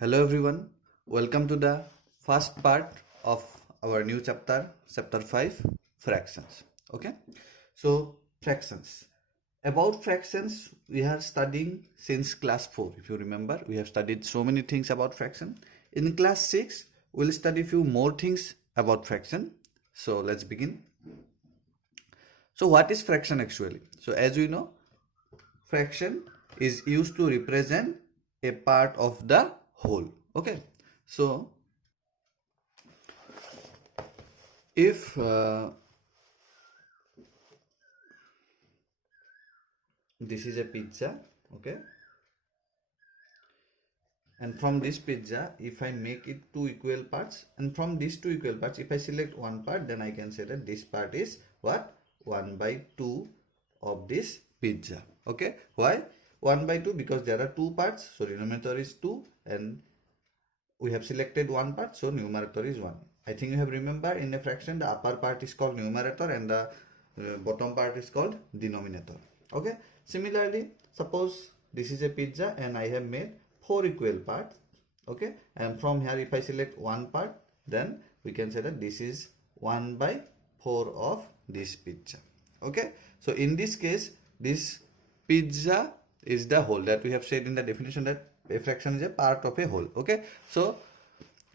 Hello everyone, welcome to the first part of our new chapter, chapter 5, fractions. Okay, so fractions. About fractions, we are studying since class 4. If you remember, we have studied so many things about fraction. In class 6, we'll study few more things about fraction. So let's begin. So what is fraction actually? So as we know, fraction is used to represent a part of the whole. Okay, so if this is a pizza, okay, and from this pizza if I make it two equal parts, and from these two equal parts if I select one part, then I can say that this part is what, 1 by 2 of this pizza. Okay, why 1 by 2? Because there are two parts, so denominator is 2 and we have selected one part, so numerator is 1. I think you have remember in a fraction the upper part is called numerator and the bottom part is called denominator. Okay, similarly suppose this is a pizza and I have made 4 equal parts. Okay, and from here if I select one part, then we can say that this is 1 by 4 of this pizza. Okay, so in this case this pizza is the whole, that we have said in the definition that a fraction is a part of a whole. Okay, so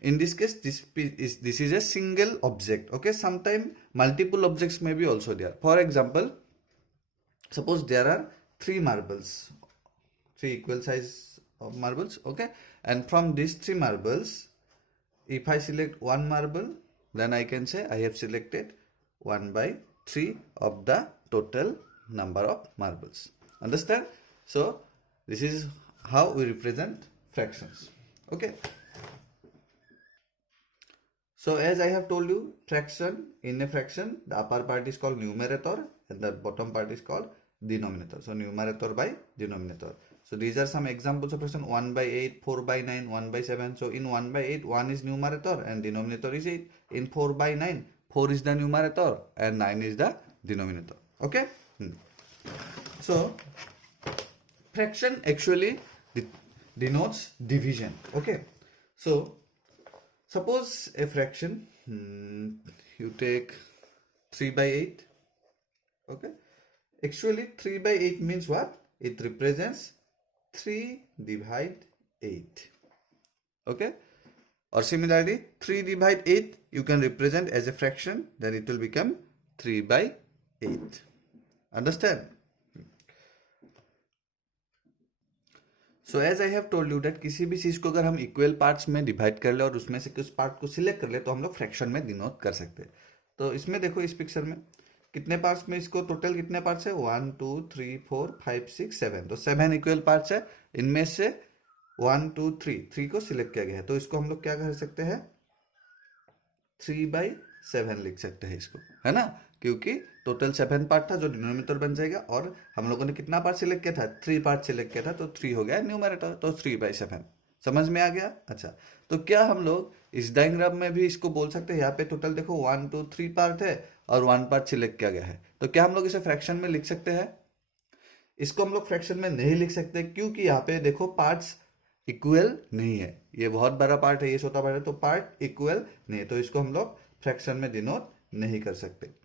in this case this is a single object. Okay, sometimes multiple objects may be also there. For example, suppose there are three marbles, three equal size of marbles. Okay, and from these three marbles if I select one marble, then I can say I have selected 1 by 3 of the total number of marbles. Understand? So this is how we represent fractions. Okay, so as I have told you, fraction, in a fraction the upper part is called numerator and the bottom part is called denominator. So numerator by denominator. So these are some examples of fraction: 1 by 8, 4 by 9, 1 by 7. So in 1 by 8, 1 is numerator and denominator is 8. In 4 by 9, 4 is the numerator and 9 is the denominator. Okay, so fraction actually denotes division. Okay, so suppose a fraction, you take 3 by 8. Okay, actually 3 by 8 means what? It represents 3 divide 8. Okay, or similarly 3 divide 8 you can represent as a fraction, then it will become 3 by 8. Understand? So as I have told you that किसी भी चीज को अगर हम equal parts में divide कर ले और उसमें से कुछ पार्ट को सिलेक्ट कर ले तो हम लोग फ्रैक्शन में डिनोट कर सकते हैं. तो इसमें देखो इस पिक्चर में कितने पार्ट्स में, इसको टोटल कितने पार्ट्स है, 1 2 3 4 5 6 7. तो 7 इक्वल पार्ट्स है. इनमें से 1 2 3 को सिलेक्ट किया गया है, तो इसको हम लोग क्या कर सकते हैं, 3 by 7 लिख सकते हैं इसको, है ना, क्योंकि टोटल 7 पार्ट था जो डिनोमिनेटर बन जाएगा और हम लोगों ने कितना पार्ट सिलेक्ट किया था, 3 पार्ट सिलेक्ट किया था, तो 3 हो गया न्यूमरेटर, तो 3 by 7. समझ में आ गया? अच्छा, तो क्या हम लोग इस डायग्राम में भी इसको बोल सकते हैं, यहाँ पे टोटल देखो 1 2 3 पार्ट है और 1 पार्ट सिलेक्ट किया गया है, तो क्या हम लोग इसे फ्रैक्शन में लिख सकते हैं? इसको हम लोग फ्रैक्शन में नहीं लिख सकते, क्योंकि यहाँ पे देखो पार्ट्स इक्वल नहीं है. ये बहुत बड़ा पार्ट है, ये छोटा पार्ट है, तो पार्ट इक्वल नहीं है, तो इसको हम लोग फ्रैक्शन में डिनोट नहीं कर सकते.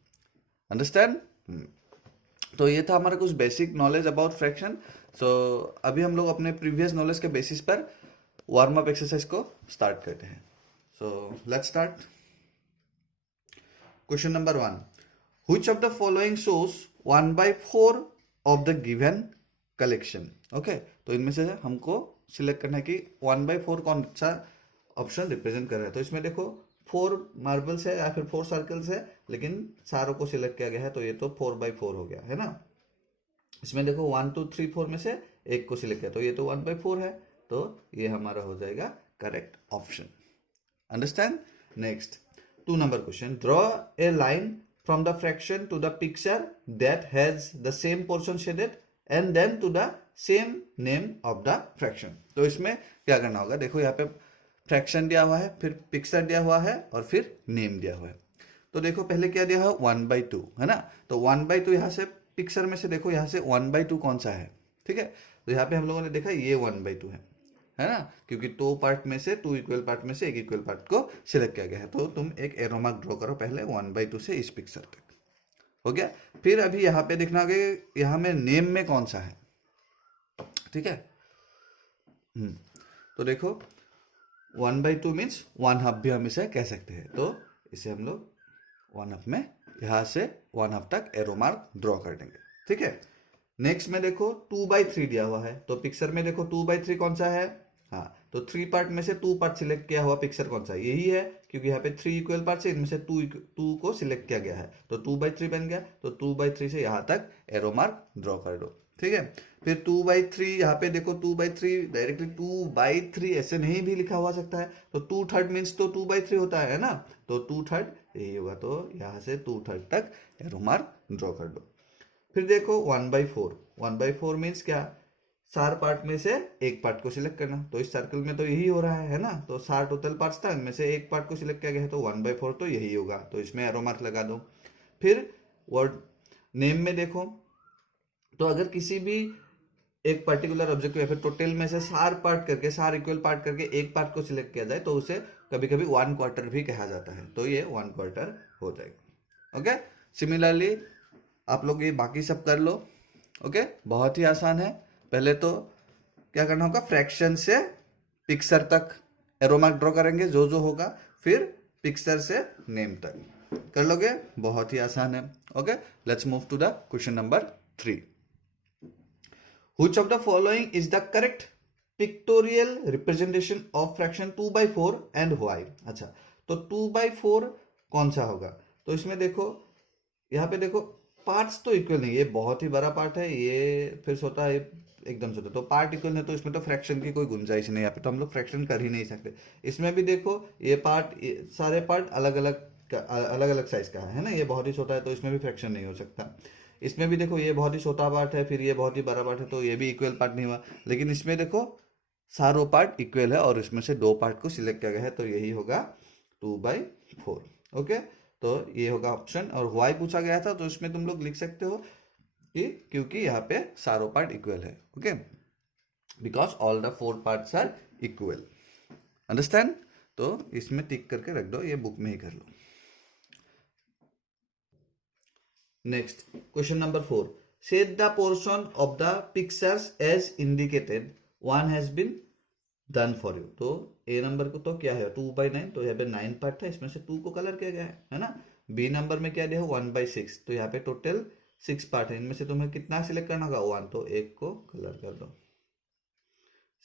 अंडरस्टैंड? तो ये था हमारा कुछ बेसिक नॉलेज अबाउट फ्रैक्शन. सो अभी हम लोग अपने प्रीवियस नॉलेज के बेसिस पर वार्म अप एक्सरसाइज को स्टार्ट करते हैं. So let's start. Question number 1, which of the following shows 1 by 4 of the given collection. Okay, तो इनमें से हमको सिलेक्ट करना है कि 1 by 4 कौन सा ऑप्शन रिप्रेजेंट कर रहा है. तो इसमें देखो 4 मार्बल्स है या फिर 4 सर्कल्स है, लेकिन सारों को सिलेक्ट किया गया है, तो ये तो 4 by 4 हो गया, है ना. इसमें देखो 1 2 3 4 में से एक को सिलेक्ट किया, तो ये तो 1 by 4 है, तो ये हमारा हो जाएगा correct option. Understand? Next 2 number question, draw a line from the fraction to the picture that has the same portion shaded and then to the same name of the fraction. तो इसमें क्या करना होगा, देखो यहाँ पे फ्रैक्शन दिया हुआ है, फिर पिक्चर दिया हुआ है और फिर नेम दिया हुआ है. तो देखो पहले क्या दिया है, 1 by 2, है ना. तो 1 by 2 यहाँ से पिक्चर में से देखो यहाँ से 1 by 2 कौन सा है, ठीक है. तो यहाँ पे हम लोगों ने देखा ये 1 by 2 है. है ना, क्योंकि दो पार्ट में से, टू इक्वल पार्ट में से एक इक्वल पार्ट को सिलेक्ट किया गया है। तो तुम एक एरो मार्क ड्रॉ करो पहले 1/2 से इस पिक्चर तक, हो गया। फिर अभी यहाँ पे देखना कि यहाँ में नेम में कौन सा है, ठीक है। तो देखो 1/2 मीन्स 1/2 भी हम इसे कह सकते हैं। तो इसे हम लोग 1/2 में यहाँ से 1/2 तक एरो मार्क ड्रॉ कर देंगे, ठीक है। नेक्स्ट में देखो 2/3 दिया हुआ है, तो पिक्चर में देखो 2/3 कौन सा है, हाँ, तो 3 पार्ट में से 2 पार्ट सिलेक्ट किया हुआ पिक्चर कौन सा है, यही है, क्योंकि यहाँ पे 3 इक्वल पार्ट है, इनमें से 2 को सिलेक्ट किया गया है, तो 2/3 बन गया। तो 2/3 से यहाँ तक एरो मार्क ड्रॉ कर दो, ठीक है। फिर 2/3 यहाँ पे देखो 2/3 डायरेक्टली 2/3 ऐसे नहीं भी लिखा हुआ सकता है, तो 2/3 मीन्स तो 2/3 होता है ना, तो 2/3 यही होगा। तो यहाँ से 2/3 तक एरो मार्क ड्रॉ कर दो। फिर देखो 1/4, 1/4 मीन्स क्या, 4 पार्ट में से एक पार्ट को सिलेक्ट करना, तो इस सर्कल में तो यही हो रहा है ना, तो 4 टोटल पार्ट्स था, इनमें से एक पार्ट को सिलेक्ट किया गया है, तो 1/4 तो यही होगा, तो इसमें एरो मार्क लगा दो। फिर वर्ड नेम में देखो, तो अगर किसी भी एक पर्टिकुलर ऑब्जेक्ट या फिर टोटल में से 4 पार्ट करके, 4 इक्वल पार्ट करके एक पार्ट को सिलेक्ट किया जाए, तो उसे कभी कभी 1/4 भी कहा जाता है, तो ये 1/4 हो जाएगा, ओके। सिमिलरली आप लोग ये बाकी सब कर लो, ओके। बहुत ही आसान है। पहले तो क्या करना होगा, फ्रैक्शन से पिक्चर तक एरो मार्क ड्रॉ करेंगे जो जो होगा, फिर पिक्चर से नेम तक कर लोगे, बहुत ही आसान है, okay. Let's move to the question number 3। Which of the following is the correct pictorial representation of fraction 2/4 and why? अच्छा, तो 2/4 कौन सा होगा, तो इसमें देखो, यहाँ पे देखो पार्ट्स तो इक्वल नहीं, ये बहुत ही बड़ा पार्ट है, ये फिर छोटा है, एकदम छोटा, तो पार्ट इक्वल है, तो इसमें तो फ्रैक्शन की कोई गुंजाइश नहीं, यहाँ पे तो हम लोग फ्रैक्शन कर ही नहीं सकते। इसमें भी देखो ये पार्ट, सारे पार्ट अलग अलग साइज का है ना, ये बहुत ही छोटा है, तो इसमें भी फ्रैक्शन नहीं हो सकता। इसमें भी देखो ये बहुत ही छोटा पार्ट है, फिर ये बहुत ही बड़ा पार्ट है, तो ये भी इक्वल पार्ट नहीं हुआ। लेकिन इसमें देखो सारों पार्ट इक्वल है और इसमें से 2 पार्ट को सिलेक्ट किया गया है, तो यही होगा 2/4, ओके। तो ये होगा ऑप्शन। और वाई पूछा गया था, तो इसमें तुम लोग लिख सकते हो कि क्योंकि यहाँ पे सारों पार्ट इक्वल है, okay, because all the 4 parts are equal, understand. तो इसमें टिक करके रख दो, ये बुक में ही कर लो। Next, question number 4. Set the portion of the pictures as indicated. One has been done for you. तो A नंबर को तो क्या है 2/9, तो यहाँ पे 9 पार्ट था, इसमें से 2 को कलर किया गया है ना। B नंबर में क्या दिया है 1/6, तो यहाँ पे टोटल 6 पार्ट है, इनमें से तुम्हें कितना सिलेक्ट करना होगा 1, तो एक को कलर कर दो,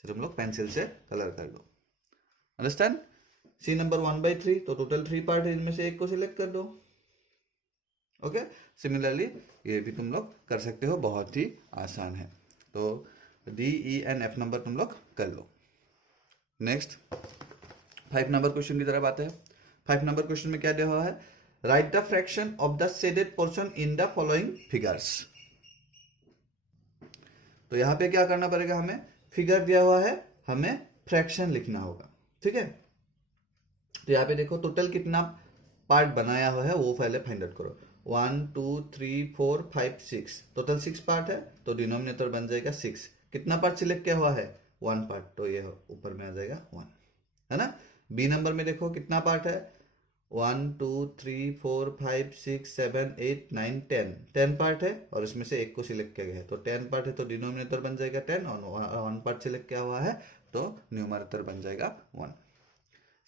सिर्फ हम लोग पेंसिल से कलर कर दो, अंडरस्टैंड। C नंबर 1/3, तो टोटल 3 पार्ट है, इनमें से एक को सिलेक्ट कर दो, ओके। सिमिलरली ये भी तुम लोग कर सकते हो, बहुत ही आसान है। तो D, E and F number तुम लोग कर लो। नेक्स्ट 5 नंबर क्वेश्चन की तरफ आते हैं। 5 नंबर क्वेश्चन में क्या दिया हुआ है, right the fraction of the shaded portion in the following figures. तो यहाँ पे क्या करना पड़ेगा, हमें फिगर दिया हुआ है, हमें फ्रैक्शन लिखना होगा, ठीक है। तो यहाँ पे देखो टोटल कितना पार्ट बनाया हुआ है वो पहले फाइंड आउट करो। 1 2 3 4 5 6, टोटल 6 पार्ट है, तो डिनोमिनेटर बन जाएगा 6। कितना पार्ट सिलेक्ट किया हुआ है 1 पार्ट, तो ये ऊपर में आ जाएगा 1, है ना। बी नंबर में देखो कितना पार्ट है 1 2 3 4 5 6 7 8 9 10 पार्ट है, और इसमें से एक को सिलेक्ट किया गया है, तो 10 पार्ट है, तो डिनोमिनेटर बन जाएगा 10, और 1 पार्ट सिलेक्ट किया हुआ है, तो न्यूमरेटर बन जाएगा 1।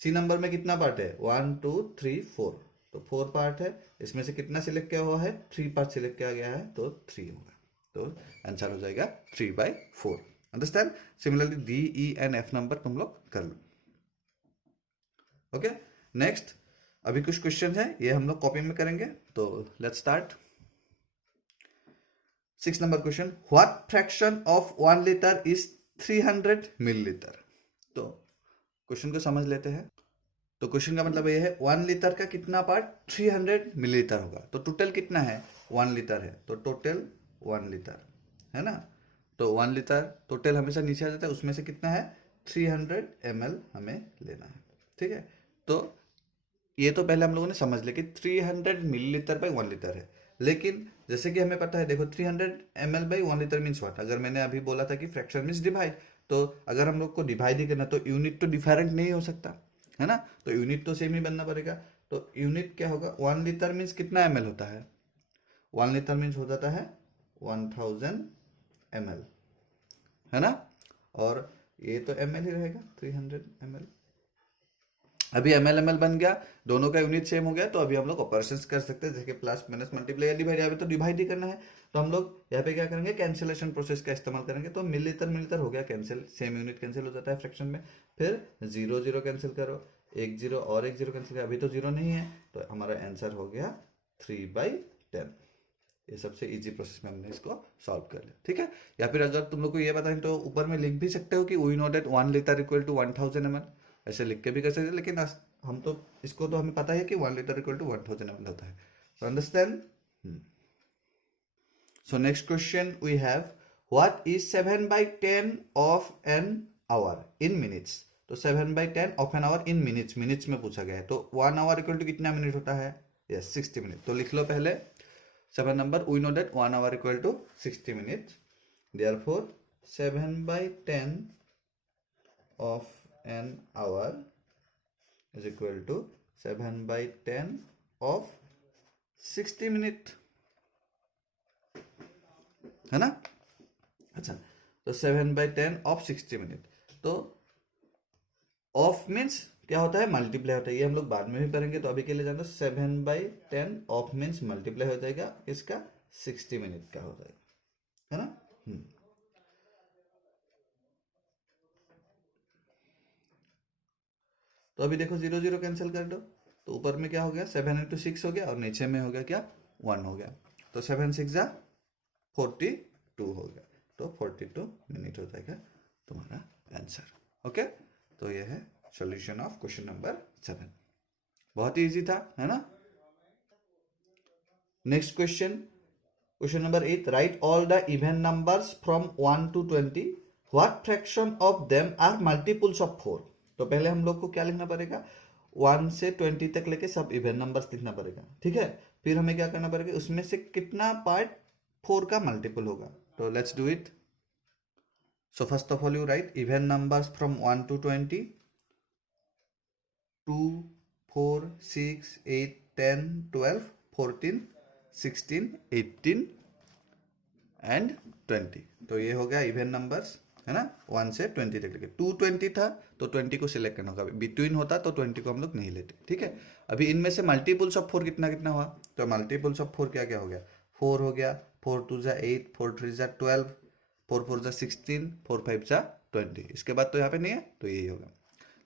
सी नंबर में कितना पार्ट है 1 2 3 4, तो 4 पार्ट है, इसमें से कितना सिलेक्ट किया हुआ है 3 पार्ट सिलेक्ट किया गया है, तो 3 होगा, तो आंसर हो जाएगा 3/4, understand. Similarly D, E and F number तुम लोग कर लो, ओके। नेक्स्ट अभी कुछ क्वेश्चन है, ये हम लोग कॉपी में करेंगे, तो let's start. 6 number question, what fraction of 1 litre is 300 millilitre. तो क्वेश्चन को समझ लेते हैं। तो क्वेश्चन का मतलब ये है 1 लीटर का कितना पार्ट 300 मिलीलीटर होगा, तो टोटल कितना है 1 लीटर है, तो टोटल 1 लीटर है ना, तो 1 लीटर टोटल हमेशा नीचे आ जाता है, उसमें से कितना है 300 ml हमें लेना है, ठीक है। तो ये तो पहले हम लोगों ने समझ लिया कि 300 मिलीलीटर बाई 1 लीटर है, लेकिन जैसे कि हमें पता है देखो 300 ml by 1 litre means what, अगर मैंने अभी बोला था कि फ्रैक्शन मीन्स डिवाइड, तो अगर हम लोग को डिवाइड ही करना तो यूनिट तो डिफरेंट नहीं हो सकता है ना, तो यूनिट तो सेम ही बनना पड़ेगा। तो यूनिट क्या होगा, 1 लीटर मीन्स कितना ml होता है, 1 लीटर मीन्स हो जाता है 1000 ml, है ना, और ये तो ml ही रहेगा 300 ml। अभी ml बन गया, दोनों का यूनिट सेम हो गया, तो अभी हम लोग ऑपरेशंस कर सकते हैं, जैसे प्लस माइनस मल्टीप्लाई या डिवाइड, यहाँ पे तो डिवाइड ही करना है, तो हम लोग यहाँ पे क्या करेंगे, कैंसिलेशन प्रोसेस का इस्तेमाल करेंगे। तो मिलीलीटर हो गया कैंसिल, सेम यूनिट कैंसिल हो जाता है फ्रैक्शन में। फिर 0 0 कैंसिल करो, 1 0 और 1 0 कैंसिल करो, अभी तो 0 नहीं है, तो हमारा आंसर हो गया 3/10। ये सबसे इजी प्रोसेस में हमने इसको सॉल्व कर लिया, ठीक है। या फिर अगर तुम लोग को ये पता है तो ऊपर में लिख भी सकते हो कि we know that 1 litre equal to 1000 ml, ऐसे लिख के भी कर सकते हैं, लेकिन हम तो इसको तो हमें पता है कि 1 लीटर इक्वल टू 1000 ml होता है। तो understand. So next question we have, what is 7/10 of an hour in minutes. तो 7/10 of an hour in minutes, minutes में पूछा गया है, तो 1 आवर इक्वल टू कितना मिनट होता है, यस 60 मिनट। तो लिख लो पहले 7 number, we know that 1 hour equal to 60 minutes. Therefore, 7/10 of an hour is equal to 7/10 of 60 minute, है ना। अच्छा, तो 7/10 of 60 minute, तो ऑफ मीन्स क्या होता है, मल्टीप्लाई होता है, ये हम लोग बाद में भी करेंगे, तो अभी के लिए जानते 7/10 ऑफ मीन्स मल्टीप्लाई हो जाएगा इसका 60 मिनट का हो जाएगा, है ना। तो अभी देखो 0 0 कैंसिल कर दो, तो ऊपर में क्या हो गया 7 × 6 हो गया, और नीचे में हो गया क्या 1 हो गया, तो 7 6 जा 42 हो गया, तो 42 मिनट हो जाएगा तुम्हारा आंसर। ओके, तो ये है सॉल्यूशन ऑफ क्वेश्चन नंबर 7। बहुत ही इजी था, है ना। Next question, question number 8, right all the even numbers from 1 to 20, what fraction of them are multiples of 4। तो पहले हम लोग को क्या लिखना पड़ेगा, 1 से 20 तक लेके सब इवन नंबर्स लिखना पड़ेगा, ठीक है। फिर हमें क्या करना पड़ेगा, उसमें से कितना पार्ट 4 का मल्टीपल होगा। तो let's do it. So first of all you right even numbers from 1 to 20, 2 4 6 8 10 12 14 16 18 and 20। तो ये हो गया इवन नंबर्स, है ना, 1 से 20 तक लेके। 220 था तो 20 को सिलेक्ट करना होगा, बिटवीन होता तो 20 को हम लोग नहीं लेते, ठीक है। अभी इनमें से मल्टीपल्स ऑफ 4 कितना कितना हुआ, तो मल्टीपल्स ऑफ 4 क्या क्या हो गया, 4 हो गया, 4 2 जा 8, 4 3 जा 12, 4 4 जा 16, 4 5 जा 20। इसके बाद तो यहाँ पे नहीं है, तो यही होगा।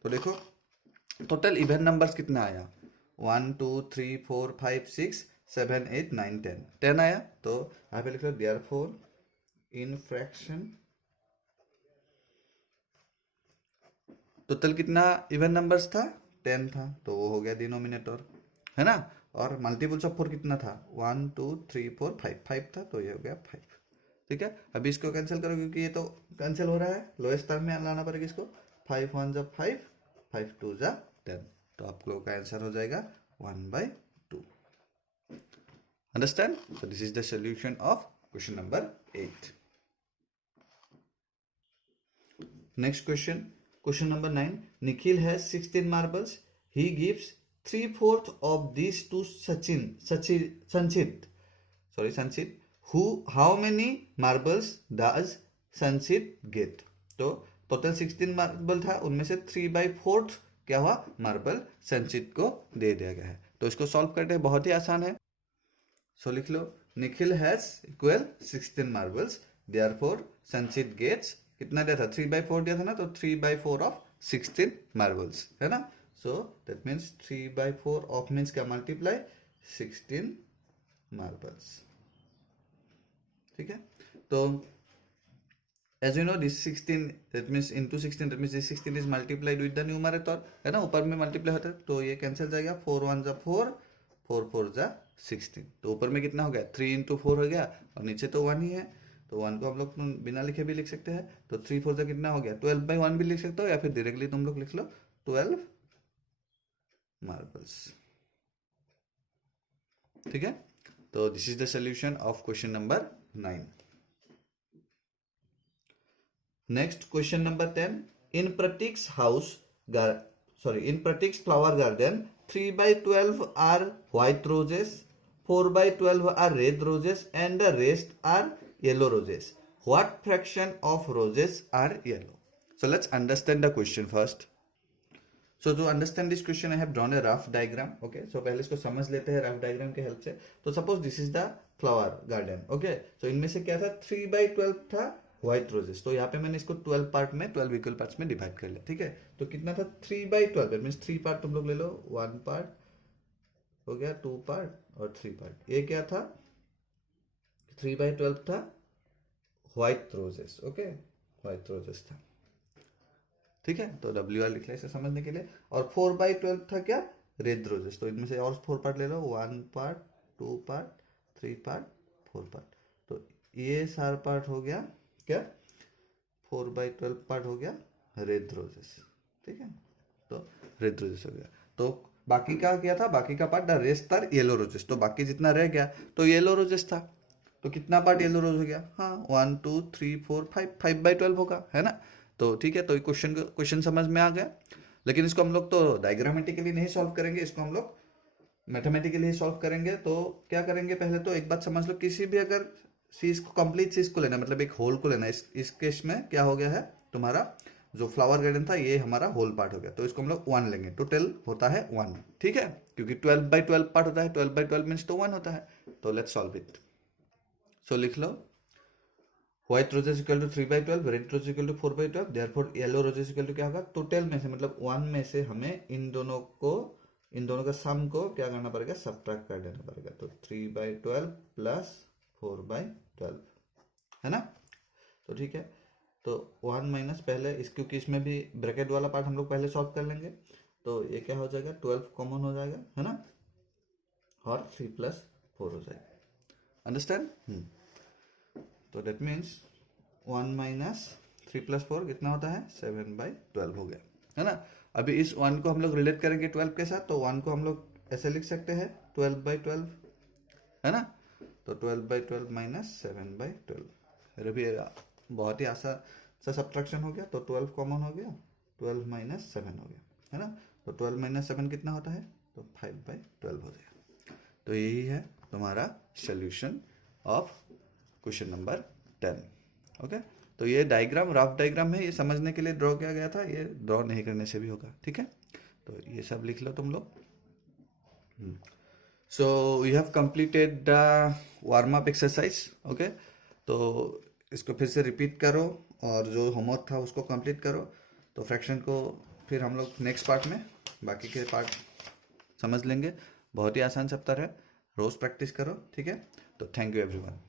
तो देखो टोटल इवन नंबर्स कितना आया, 1 2 3 4 5 6 7 8 9 10, 10 आया। तो यहाँ पे लिख लो देयरफॉर इन फ्रैक्शन टोटल कितना इवन नंबर्स था, 10 था, तो वो हो गया डिनोमिनेटर, है ना। और मल्टीपल्स ऑफ 4 कितना था, 1 2 3 4 5, 5 था, तो ये हो गया 5, ठीक है। अभी इसको कैंसिल करो, क्योंकि ये तो कैंसिल हो रहा है, लोएस्ट टर्म में लाना पड़ेगा इसको, 5 1 जा 5, 5 2 जा 10, तो आप लोगों का आंसर हो जाएगा 1/2। Understand. So this is the solution of question number 8। Next question, question number 9, Nikhil has 16 marbles. He gives 3/4 of these to Sanchit. How many marbles does Sanchit get? तो टोटल 16 मार्बल था, उनमें से 3/4 क्या हुआ, marble संचित को दे दिया गया है। तो इसको सॉल्व करते बहुत ही आसान है। सो लिख लो Nikhil has equal 16 marbles, therefore Sanchit gets कितना दिया था, 3/4 दिया था ना, तो 3/4 ऑफ 16 मार्बल्स, है ना। So that means 3/4 of means क्या, मल्टीप्लाई 16 मार्बल्स, ठीक है। तो as you know this 16 that means into 16, that means this 16 is multiplied with the numerator, है ना, ऊपर में मल्टीप्लाई होता है, तो ये कैंसिल जाएगा, 4 1 जा 4, 4 4 जा 16, तो ऊपर में कितना हो गया 3 × 4 हो गया, और नीचे तो 1 ही है, तो 1 को हम लोग बिना लिखे भी लिख सकते हैं, तो 3 4 जा कितना हो गया 12/1 भी लिख सकते हो, या फिर डायरेक्टली तुम लोग लिख लो 12 मार्बल्स, ठीक है। तो this is the solution of question number 9। Next question number 10. In Pratik's house, in Pratik's flower garden, 3/12 are white roses, 4/12 are red roses, and the rest are yellow roses. What fraction of roses are yellow? So let's understand the question first. So to understand this question, I have drawn a rough diagram. Okay, so पहले इसको समझ लेते हैं rough diagram के help से. तो suppose this is the flower garden. Okay, so इनमें से क्या था, 3/12 था व्हाइट रोजेस. तो यहाँ पे मैंने इसको 12 पार्ट में, 12 इक्वल पार्ट्स में डिवाइड कर लिया. ठीक है, तो कितना था, 3/12. दैट मीन्स 3 पार्ट तुम लोग ले लो. 1 पार्ट हो गया, 2 पार्ट और 3 पार्ट. ये क्या था, 3/12 था white roses. Okay, white roses था. ठीक है, तो WR लिख लिया इसे समझने के लिए. और 4/12 था क्या, रेड रोजेस. तो इनमें से और 4 पार्ट ले लो. 1 पार्ट, 2 पार्ट, 3 पार्ट, 4 पार्ट. तो ये सारा पार्ट हो गया क्या, 4/12 पार्ट हो गया रेड रोजेस. ठीक है, तो रेड रोजेस हो गया. तो बाकी का क्या था, बाकी का part, the rest are yellow roses. तो बाकी जितना रह गया तो येलो रोजेस था. तो कितना पार्ट येलो रोज हो गया, हाँ 1 2 3 4 5, 5/12 होगा, है ना. तो ठीक है, तो क्वेश्चन समझ में आ गया. लेकिन इसको हम लोग तो डायग्रामेटिकली नहीं सॉल्व करेंगे, इसको हम लोग मैथमेटिकली सॉल्व करेंगे. तो क्या करेंगे, पहले तो एक बात समझ लो, किसी भी अगर चीज को, कंप्लीट चीज को लेना, मतलब एक होल को लेना. इस केस में क्या हो गया है, तुम्हारा जो फ्लावर गार्डन था ये हमारा होल पार्ट हो गया. तो इसको हम लोग 1 लेंगे. टोटल होता है 1. ठीक है, क्योंकि 12/12 पार्ट होता है. 12/12 मीन्स तो 1 होता है. तो लेट्स सॉल्व इट. सो लिख लो, white roses equal to 3/12, red roses equal to 4/12. Therefore yellow roses equal to क्या होगा, टोटल में से, मतलब 1 में से हमें इन दोनों का सम को क्या करना पड़ेगा, सब्ट्रैक्ट कर देना पड़ेगा. तो 3/12 प्लस 4/12, है ना. तो ठीक है, तो 1 माइनस, पहले इस, क्योंकि इसमें भी ब्रैकेट वाला पार्ट हम लोग पहले सॉल्व कर लेंगे. तो ये क्या हो जाएगा, 12 कॉमन हो जाएगा, है ना, और 3 + 4 हो जाएगा. अंडरस्टैंड. तो दैट मीन्स 1 माइनस 3 + 4 कितना होता है, 7/12 हो गया, है ना. अभी इस 1 को हम लोग रिलेट करेंगे 12 के साथ. तो 1 को हम लोग ऐसे लिख सकते हैं 12/12, है ना. तो 12/12 माइनस 7/12. अरे भी बहुत ही आसान सा सब्ट्रैक्शन हो गया. तो 12 कॉमन हो गया, 12 माइनस 7 हो गया, है ना. तो 12 माइनस 7 कितना होता है, तो 5/12 हो जाएगा. तो यही है तुम्हारा solution of question number 10. Okay, तो ये डायग्राम रफ डायग्राम है, ये समझने के लिए ड्रॉ किया गया था. ये ड्रॉ नहीं करने से भी होगा. ठीक है, तो ये सब लिख लो तुम लोग. So you have completed the warm up exercise. Okay, तो इसको फिर से रिपीट करो और जो होमवर्क था उसको कंप्लीट करो. तो फ्रैक्शन को फिर हम लोग नेक्स्ट पार्ट में बाकी के पार्ट समझ लेंगे. बहुत ही आसान चैप्टर है, रोज प्रैक्टिस करो. ठीक है, तो थैंक यू एवरीवन.